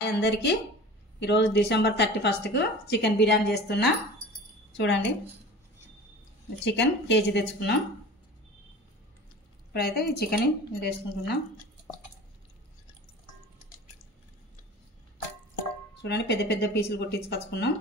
అందరికీ ఈరోజు December 31కు chicken biryani చేస్తున్నా. చూడండి, చికెన్ కేజీ తెచ్చుకున్నాం. ఇప్పుడైతే ఈ చికెన్ వేసుకుంటున్నాం. చూడండి, పెద్ద పెద్ద పీసులు కొట్టించుకొచ్చుకున్నాం.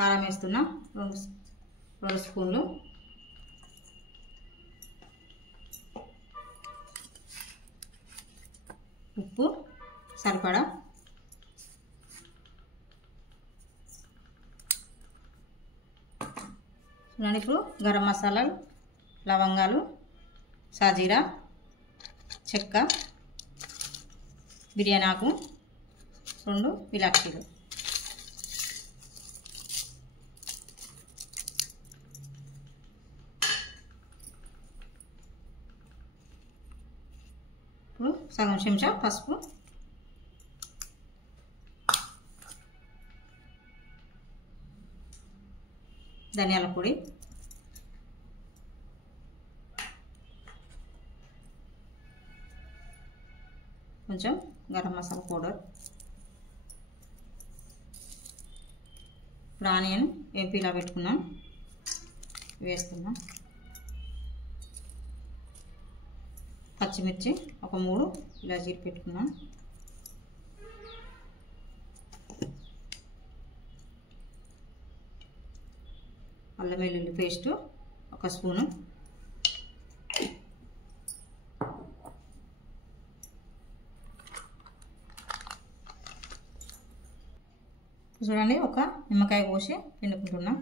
కారం వేస్తున్నా 2 స్పూన్లు. ఉప్పు సరిపడా. చూడండి, ఇప్పుడు గరం మసాలాలు, లవంగాలు, సాజీరా, చెక్క, బిర్యానీ ఆకు, 2 ఇలాచీలు. ఇప్పుడు సగం చెంచా పసుపు, ధనియాల పొడి, కొంచెం గరం మసాలా పౌడర్. ఇప్పుడు ఆనియన్ ఎంపీలా పెట్టుకున్నాం, వేస్తున్నాం. పచ్చిమిర్చి ఒక 3 ఇలా చీరి పెట్టుకున్నాం. అల్లం వెల్లుల్లి పేస్టు 1 స్పూను. చూడండి, ఒక నిమ్మకాయ కోసి పిండుకుంటున్నాం.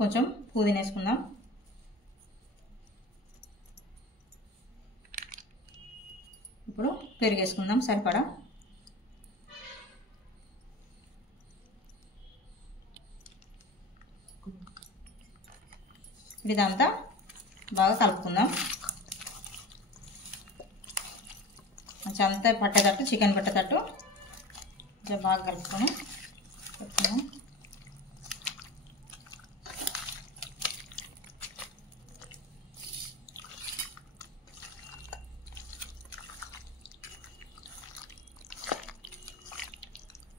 కొంచెం పుదీనా వేసుకుందాం. ఇప్పుడు పెరుగు వేసుకుందాం సరిపడా. ఇదంతా బాగా కలుపుకుందాం. కొంచెం అంతా పట్టేటట్టు, చికెన్ పట్టేటట్టు కొంచెం బాగా కలుపుకొని పెట్టుకుందాం.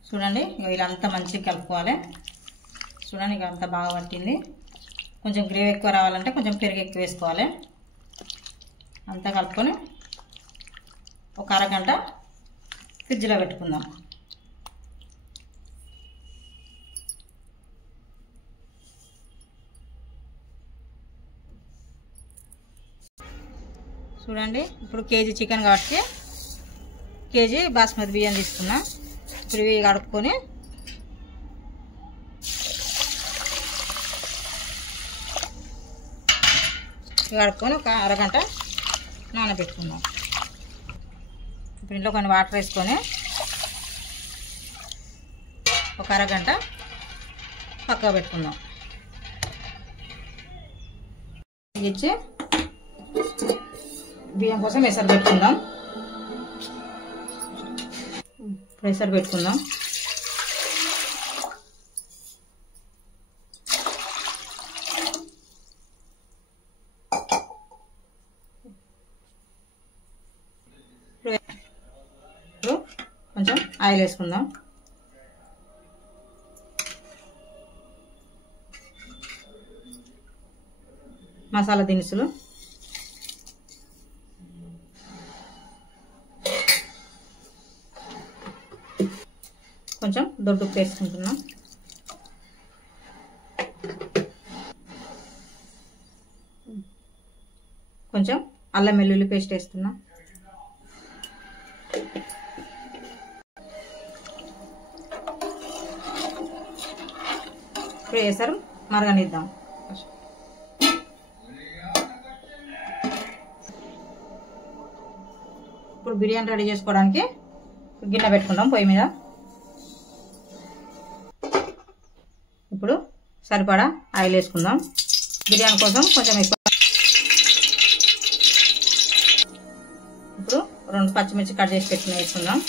చూడండి, ఇలా అంతా మంచిగా కలుపుకోవాలి. చూడండి, ఇక అంతా బాగా పట్టింది. కొంచెం గ్రేవీ ఎక్కువ రావాలంటే కొంచెం పెరుగు ఎక్కువ వేసుకోవాలి. అంతా కలుపుకొని ఒక అరగంట ఫ్రిడ్జ్లో పెట్టుకుందాం. చూడండి, ఇప్పుడు కేజీ చికెన్ కాబట్టి కేజీ బాస్మతి బియ్యం తీసుకున్నా. ఇప్పుడు ఇవి కడుక్కొని ఒక అరగంట నానబెట్టుకుందాం. ఇప్పుడు ఇంట్లో కొన్ని వాటర్ వేసుకొని ఒక అరగంట పక్కకు పెట్టుకుందాం. ఇచ్చి బియ్యం కోసం ఎసరు పెట్టుకుందాం. ప్రెషర్ పెట్టుకుందాం. కొంచెం ఆయిల్ వేసుకుందాం. మసాలా దినుసులు, కొంచెం దొడ్డు ఉప్పు వేసుకుంటున్నాం. కొంచెం అల్లం వెల్లుల్లి పేస్ట్ వేస్తున్నాం. ఇప్పుడు వేసారు మరగనిద్దాం. ఇప్పుడు బిర్యానీ రెడీ చేసుకోవడానికి గిన్నె పెట్టుకుందాం పొయ్యి మీద. ఇప్పుడు సరిపడా ఆయిల్ వేసుకుందాం. బిర్యానీ కోసం కొంచెం ఎక్కువ. ఇప్పుడు 2 పచ్చిమిర్చి కట్ చేసి పెట్టుకుని వేసుకుందాం.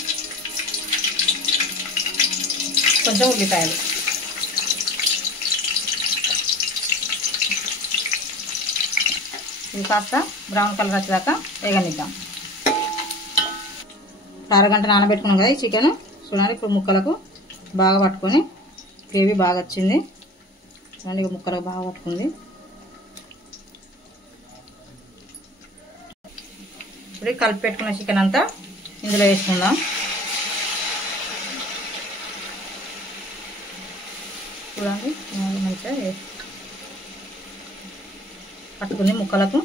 కొంచెం ఉల్లిపాయలు, ఇది కాస్త బ్రౌన్ కలర్ వచ్చేదాకా వేగనిద్దాం. అరగంట నానబెట్టుకున్నాం కదా ఈ చికెన్. చూడండి ఇప్పుడు ముక్కలకు బాగా పట్టుకొని గ్రేవీ బాగా వచ్చింది. చూడండి ఇక ముక్కలకు బాగా పట్టుకుంది. ఇప్పుడు కలిపి పెట్టుకున్న చికెన్ అంతా ఇందులో వేసుకుందాం. చూడండి మంచిగా పట్టుకుంది ముక్కలకు.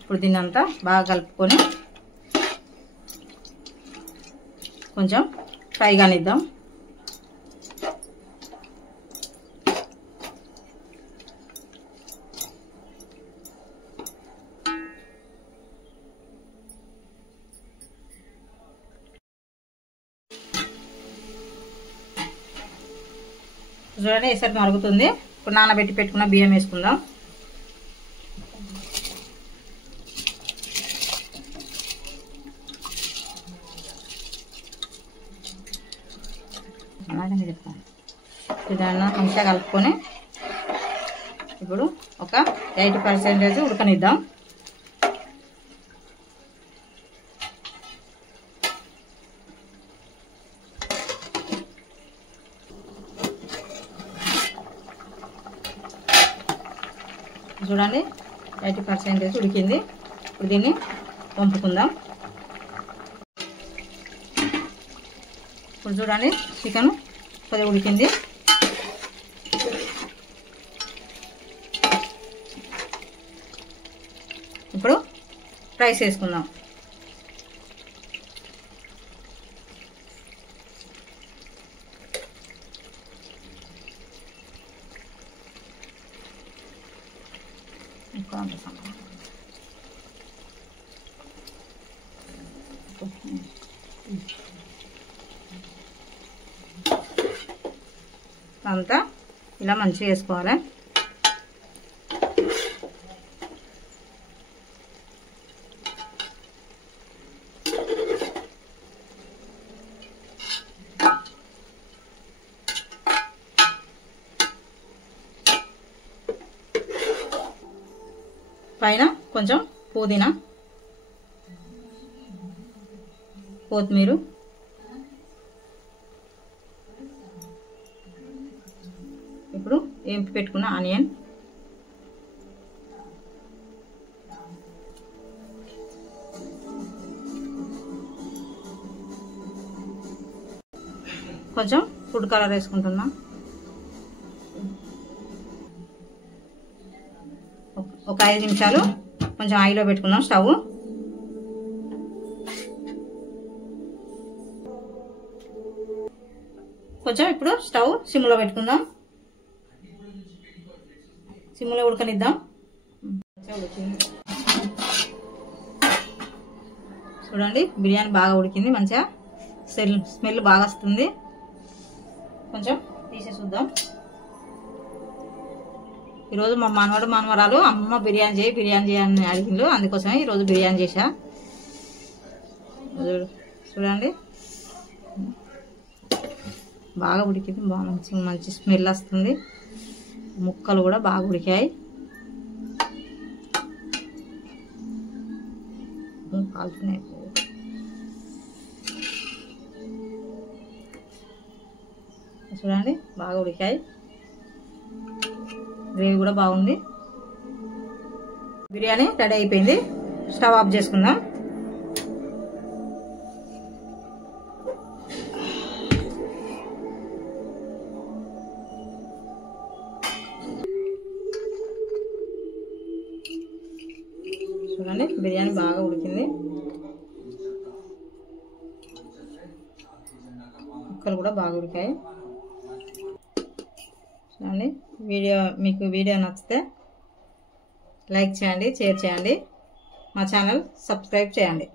ఇప్పుడు దీన్ని అంతా బాగా కలుపుకొని కొంచెం ఫ్రై కానిద్దాం. చూడండి ఈసారి మరుగుతుంది. ఇప్పుడు నానబెట్టి పెట్టుకున్న బియ్యం వేసుకుందాం. దాన్ని మంచిగా కలుపుకొని ఇప్పుడు ఒక 80% ఉడకనిద్దాం. చూడండి 80% ఉడికింది. ఇప్పుడు దీన్ని వంపుకుందాం. ఇప్పుడు చూడండి చికెన్ కొద్దిగా ఉడికింది. ఇప్పుడు రైస్ వేసుకుందాం. అంతా ఇలా మంచిగా వేసుకోవాలి. పైన కొంచెం పుదీనా, కొత్తిమీర, ఇప్పుడు ఏంపి పెట్టుకున్న ఆనియన్, కొంచెం ఫుడ్ కలర్ వేసుకుంటున్నా. ఒక 5 నిమిషాలు కొంచెం ఆయిల్లో పెట్టుకుందాం స్టవ్. కొంచెం ఇప్పుడు స్టవ్ సిమ్లో పెట్టుకుందాం. సిమ్లో ఉడకనిద్దాం. చూడండి బిర్యానీ బాగా ఉడికింది. మంచిగా స్మెల్ బాగా వస్తుంది. కొంచెం తీసి చూద్దాం. ఈరోజు మా మనవడు మనవరాలు అమ్మ బిర్యానీ చేయి అని అడిగిండ్రు. అందుకోసమే ఈరోజు బిర్యానీ చేశా. చూడండి బాగా ఉడికింది. బాగా మంచి స్మెల్ వస్తుంది. ముక్కలు కూడా బాగా ఉడికాయి. కాలుతున్నాయి. చూడండి బాగా ఉడికాయి. గ్రేవీ కూడా బాగుంది. బిర్యానీ రెడీ అయిపోయింది. స్టవ్ ఆఫ్ చేసుకుందాం. చూడండి బిర్యానీ బాగా ఉడికింది. ముక్కలు కూడా బాగా ఉడికాయి. చూడండి మీకు వీడియో నచ్చితే లైక్ చేయండి, షేర్ చేయండి, మా ఛానల్ సబ్స్క్రైబ్ చేయండి.